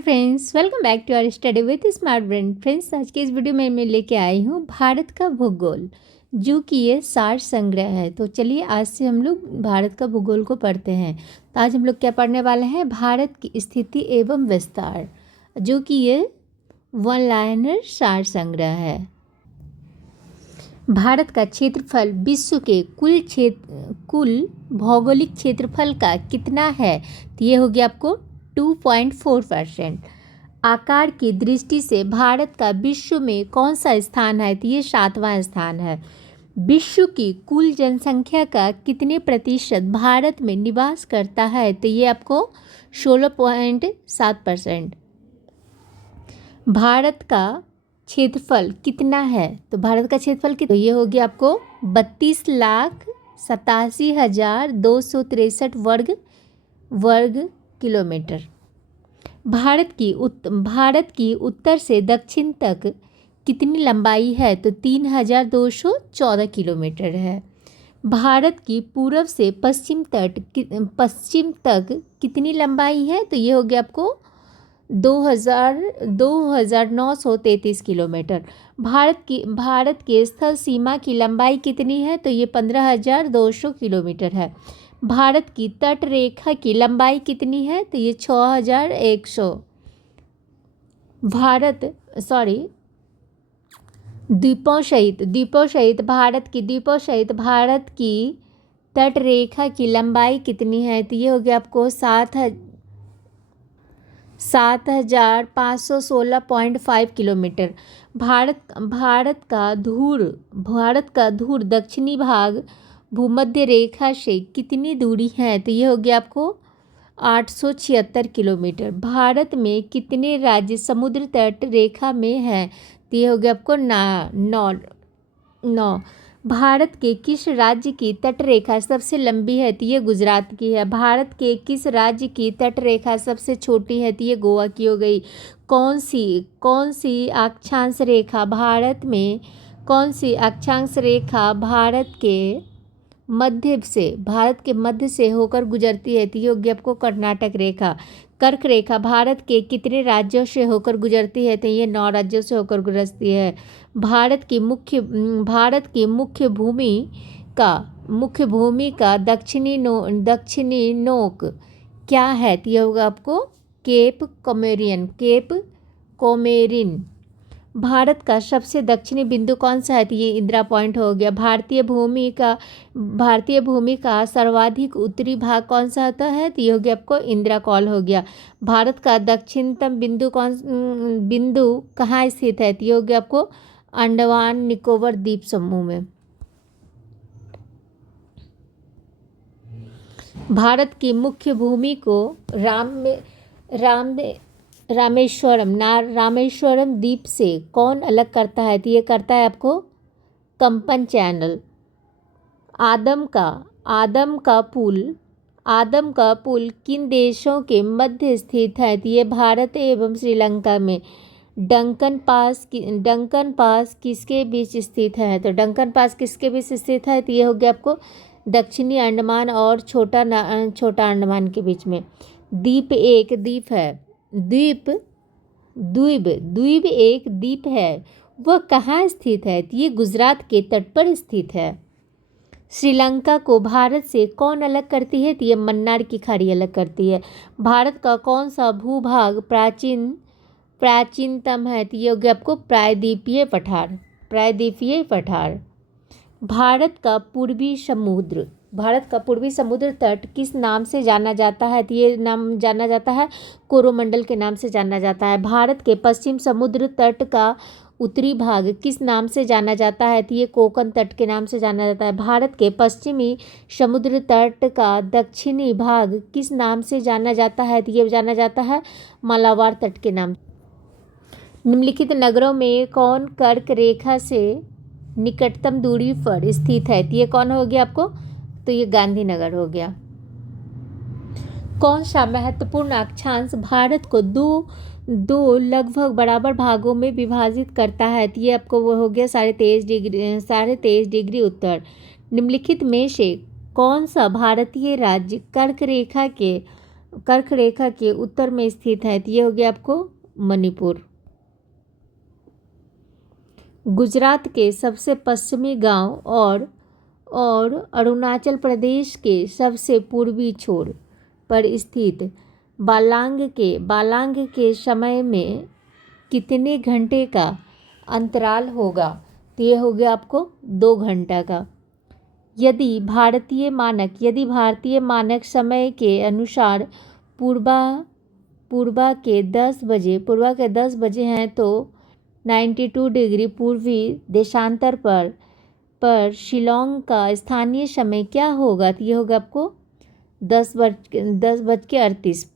Friends, welcome back to our study with smart brain. Friends, आज के इस video में मैं लेके आई हूँ भारत का भूगोल, जो कि ये सार संग्रह है। तो चलिए आज से हम लोग भारत का भूगोल को पढ़ते हैं। तो आज हम लोग क्या पढ़ने वाले हैं? भारत की स्थिति एवं विस्तार, जो कि ये वन लाइनर सार संग्रह है। भारत का क्षेत्रफल विश्व के कुल भौगोलिक क्षेत्रफल का कितना है? तो ये हो गया आपको 2.4%। आकार की दृष्टि से भारत का विश्व में कौन सा स्थान है? तो ये 7वां स्थान है। विश्व की कुल जनसंख्या का कितने प्रतिशत भारत में निवास करता है? तो ये आपको 16.7%। भारत का क्षेत्रफल कितना है? तो भारत का क्षेत्रफल कितना? तो ये हो गया आपको 32,87,263 वर्ग किलोमीटर। भारत की उत्तर से दक्षिण तक कितनी लंबाई है? तो 3,214 किलोमीटर है। भारत की पूर्व से पश्चिम तक कितनी लंबाई है? तो ये हो गया आपको 2,933 किलोमीटर। भारत के स्थल सीमा की लंबाई कितनी है? तो ये 15,200 किलोमीटर है। भारत की तट रेखा की लंबाई कितनी है? तो ये 6,100। द्वीपों सहित भारत की तट रेखा की लंबाई कितनी है? तो ये हो गया आपको 7,516.5 किलोमीटर। भारत का धूर दक्षिणी भाग भूमध्य रेखा से कितनी दूरी है? तो ये हो गया आपको 876 किलोमीटर। भारत में कितने राज्य समुद्र तट रेखा में है? तो ये हो गया आपको 9। भारत के किस राज्य की तटरेखा सबसे लंबी है? तो ये गुजरात की है। भारत के किस राज्य की तटरेखा सबसे छोटी है? तो ये गोवा की हो गई। कौन सी अक्षांश रेखा भारत के मध्य से होकर गुजरती है? तो ये हो गया आपको कर्नाटक रेखा। कर्क रेखा भारत के कितने राज्यों से होकर गुजरती है? तो ये 9 राज्यों से होकर गुजरती है। भारत की मुख्य भूमि का दक्षिणी नोक क्या है? तो ये होगा आपको केप कोमेरिन। भारत का सबसे दक्षिणी बिंदु कौन सा है? तो ये इंदिरा पॉइंट हो गया। भारतीय भूमि का सर्वाधिक उत्तरी भाग कौन सा होता है? तो ये हो गया आपको इंदिरा कॉल हो गया। भारत का दक्षिणतम बिंदु कहाँ स्थित है? तो ये हो गया आपको अंडमान निकोबार द्वीप समूह में। भारत की मुख्य भूमि को रामेश्वरम द्वीप से कौन अलग करता है? तो ये करता है आपको कंपन चैनल। आदम का पुल किन देशों के मध्य स्थित है? तो ये भारत एवं श्रीलंका में। डंकन पास किसके बीच स्थित है? तो डंकन पास किसके बीच स्थित है? तो ये हो गया आपको दक्षिणी अंडमान और छोटा अंडमान के बीच में। द्वीप एक द्वीप है, वह कहाँ स्थित है? तो ये गुजरात के तट पर स्थित है। श्रीलंका को भारत से कौन अलग करती है? तो ये मन्नार की खाड़ी अलग करती है। भारत का कौन सा भूभाग प्राचीनतम है? तो ये हो गया आपको प्रायद्वीपीय पठार। भारत का पूर्वी समुद्र तट किस नाम से जाना जाता है? तो ये नाम जाना जाता है कोरोमंडल के नाम से जाना जाता है। भारत के पश्चिम समुद्र तट का उत्तरी भाग किस नाम से जाना जाता है? तो ये कोंकण तट के नाम से जाना जाता है। भारत के पश्चिमी समुद्र तट का दक्षिणी भाग किस नाम से जाना जाता है? तो ये जाना जाता है मालाबार तट के नाम। निम्नलिखित नगरों में कौन कर्क रेखा से निकटतम दूरी पर स्थित है? तो ये कौन हो गया आपको? तो ये गांधीनगर हो गया। कौन सा महत्वपूर्ण अक्षांश भारत को दो लगभग बराबर भागों में विभाजित करता है? तो ये आपको वो हो गया 23.5 डिग्री उत्तर। निम्नलिखित में से कौन सा भारतीय राज्य कर्क रेखा के कर्क रेखा के उत्तर में स्थित है, तो ये हो गया आपको मणिपुर। गुजरात के सबसे पश्चिमी गांव और अरुणाचल प्रदेश के सबसे पूर्वी छोर पर स्थित बालांग के समय में कितने घंटे का अंतराल होगा, तो ये हो गया आपको 2 घंटा का। यदि भारतीय मानक समय के अनुसार पूर्वा के 10 बजे हैं, तो 92 डिग्री पूर्वी देशांतर पर शिलोंग का स्थानीय समय क्या होगा, तो ये होगा आपको 10:38।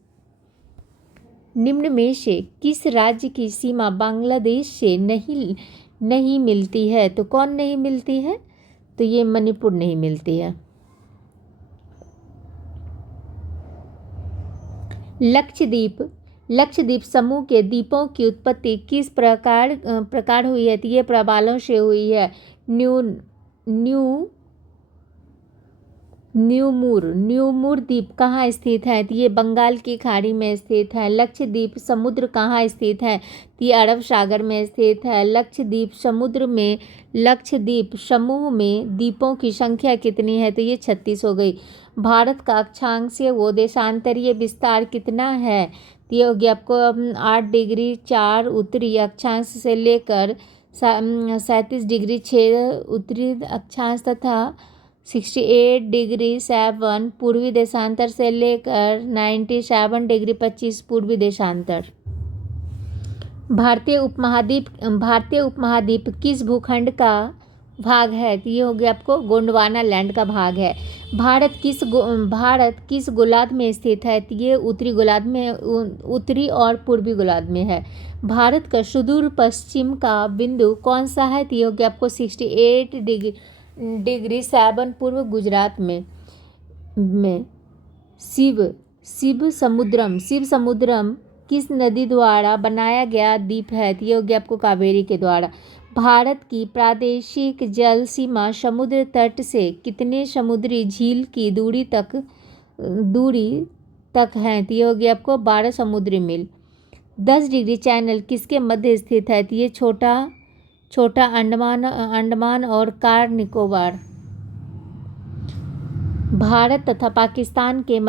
निम्न में से किस राज्य की सीमा बांग्लादेश से नहीं मिलती है, तो कौन नहीं मिलती है, तो ये मणिपुर नहीं मिलती है। लक्षद्वीप समूह के द्वीपों की उत्पत्ति किस प्रकार हुई है, तो ये प्रवालों से हुई है। न्यूमूर द्वीप कहाँ स्थित है, तो ये बंगाल की खाड़ी में स्थित है। लक्षद्वीप समुद्र कहाँ स्थित है, तो ये अरब सागर में स्थित है। लक्षद्वीप समूह में द्वीपों की संख्या कितनी है, तो ये 36 हो गई। भारत का अक्षांशीय व देशांतरीय विस्तार कितना है, तो ये हो गया आपको 8 डिग्री 4 उत्तरी अक्षांश से लेकर 37 डिग्री 6 उत्तरी अक्षांश तथा 68 डिग्री 7 पूर्वी देशांतर से लेकर 97 डिग्री 25 पूर्वी देशांतर। भारतीय उपमहाद्वीप किस भूखंड का भाग है, तो ये हो गया आपको गोंडवाना लैंड का भाग है। भारत किस गोलार्ध में स्थित है, तो ये उत्तरी और पूर्वी गोलार्ध में है। भारत का सुदूर पश्चिम का बिंदु कौन सा है, तो ये हो गया आपको 68 डिग्री 7 पूर्व गुजरात में। शिव समुद्रम किस नदी द्वारा बनाया गया द्वीप है, तो ये हो गया आपको कावेरी के द्वारा। भारत की प्रादेशिक जल सीमा समुद्र तट से कितने समुद्री झील की दूरी तक है, तो ये हो गया आपको 12 समुद्री मील। 10 डिग्री चैनल किसके मध्य स्थित है, तो ये छोटा अंडमान और कार निकोबार। भारत तथा पाकिस्तान के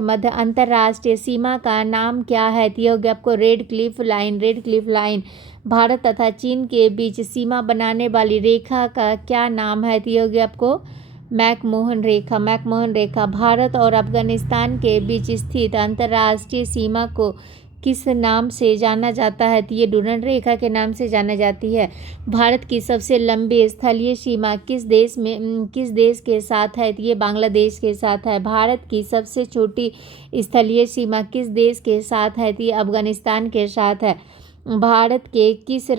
मध्य अंतर्राष्ट्रीय सीमा का नाम क्या है, तो ये हो गया आपको रेड क्लिफ लाइन। भारत तथा चीन के बीच सीमा बनाने वाली रेखा का क्या नाम है, तो ये हो गया आपको मैकमोहन रेखा। भारत और अफगानिस्तान के बीच स्थित अंतर्राष्ट्रीय सीमा को किस नाम से जाना जाता है, तो ये डुरंड रेखा के नाम से जाना जाती है। भारत की सबसे लंबी स्थलीय सीमा किस देश के साथ है, तो ये बांग्लादेश के साथ है। भारत की सबसे छोटी स्थलीय सीमा किस देश के साथ है, तो ये अफगानिस्तान के साथ है। भारत के किस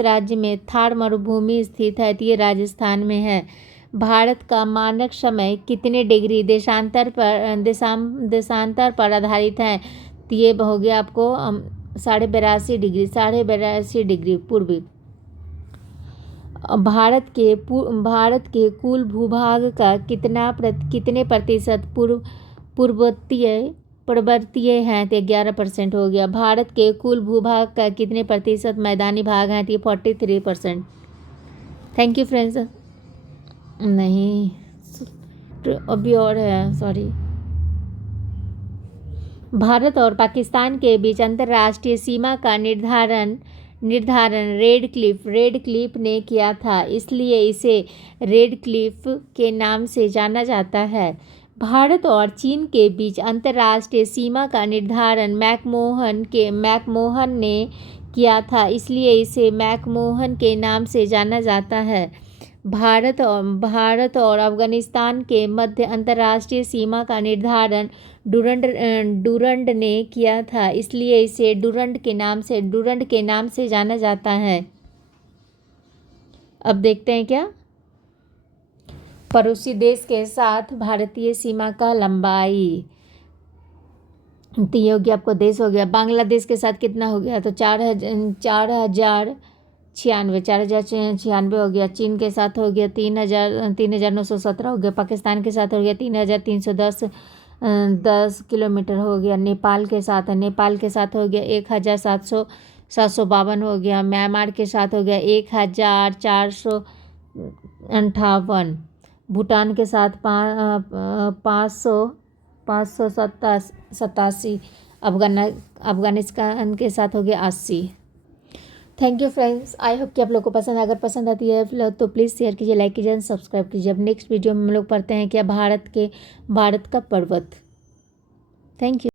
राज्य में थार मरुभूमि स्थित है, तो ये राजस्थान में है। भारत का मानक समय कितने डिग्री देशांतर पर आधारित है, तो ये हो गया आपको 82.5 डिग्री पूर्वी। भारत के कुल भूभाग का कितने प्रतिशत पर्वतीय हैं, तो 11% हो गया। भारत के कुल भूभाग का कितने प्रतिशत मैदानी भाग हैं, तो ये 43%। Thank you friends. नहीं अभी और है, सॉरी। भारत और पाकिस्तान के बीच अंतर्राष्ट्रीय सीमा का निर्धारण रेड क्लिफ ने किया था, इसलिए इसे रेड क्लिफ के नाम से जाना जाता है। भारत और चीन के बीच अंतर्राष्ट्रीय सीमा का निर्धारण मैकमोहन ने किया था, इसलिए इसे मैकमोहन के नाम से जाना जाता है। भारत और अफगानिस्तान के मध्य अंतर्राष्ट्रीय सीमा का निर्धारण डुरंड ने किया था, इसलिए इसे डुरंड के नाम से जाना जाता है। अब देखते हैं क्या पड़ोसी देश के साथ भारतीय सीमा का लंबाई। तो ये हो गया आपको देश हो गया। बांग्लादेश के साथ कितना हो गया, तो 4,096 हो गया। चीन के साथ हो गया 3,917 हो गया। पाकिस्तान के साथ हो गया 3,310 10 किलोमीटर हो गया। नेपाल के साथ है, नेपाल के साथ हो गया 1752 हो गया। म्यांमार के साथ हो गया 1458। भूटान के साथ 587। अफगानिस्तान के साथ हो गया 80। Thank you friends, I hope कि आप लोग को पसंद, अगर पसंद आती है तो प्लीज़ शेयर कीजिए, लाइक कीजिए, सब्सक्राइब कीजिए। अब नेक्स्ट वीडियो में हम लोग पढ़ते हैं क्या भारत का पर्वत। Thank you.